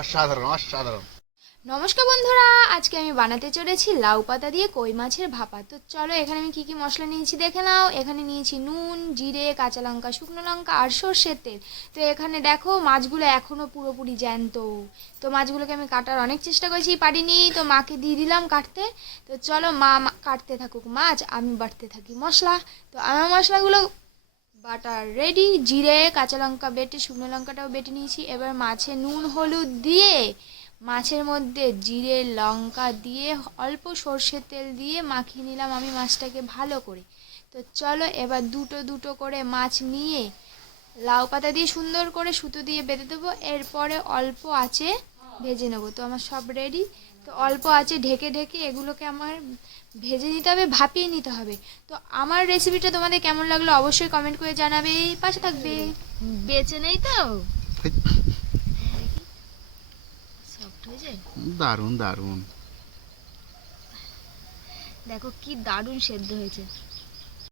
অসাধারণ অসাধারণ। নমস্কার বন্ধুরা, আজকে আমি বানাতে চলেছি লাউ পাতা দিয়ে কই মাছের ভাপা। তো চলো এখানে আমি কি কি মশলা নিয়েছি দেখে নাও। এখানে নিয়েছি নুন, জিরে, কাঁচা লঙ্কা, শুকনো লঙ্কা আর সর্ষের তেল। তো এখানে দেখো মাছগুলো এখনও পুরোপুরি জ্যান্ত। তো মাছগুলোকে আমি কাটার অনেক চেষ্টা করেছি, পারিনি, তো মাকে দিয়ে দিলাম কাটতে। তো চলো কাটতে থাকুক মাছ, আমি বাটতে থাকি মশলা। তো আমার মশলাগুলো বাটা রেডি। জিরে, কাঁচা লঙ্কা বেটে, শুকনো লঙ্কাটাও বেটে নিয়েছি। এবার মাছে নুন হলুদ দিয়ে মাছের মধ্যে জিরে লঙ্কা দিয়ে অল্প সর্ষের তেল দিয়ে মাখিয়ে নিলাম আমি মাছটাকে ভালো করে। তো চলো এবার দুটো দুটো করে মাছ নিয়ে লাউ পাতা দিয়ে সুন্দর করে সুতো দিয়ে বেঁধে দেবো। এরপরে অল্প আঁচে ভেজে নেবো। তো আমার সব রেডি। তো অল্প আঁচে ঢেকে ঢেকে এগুলোকে আমার ভেজে নিতে হবে, ভাপিয়ে নিতে হবে। তো আমার রেসিপিটা তোমাদের কেমন লাগলো অবশ্যই কমেন্ট করে জানাবে, পাশে থাকবে। বেঁচে নেই তো সফট হয়ে যায়। দারুণ দারুণ। দেখো কি দারুণ সেদ্ধ হয়েছে।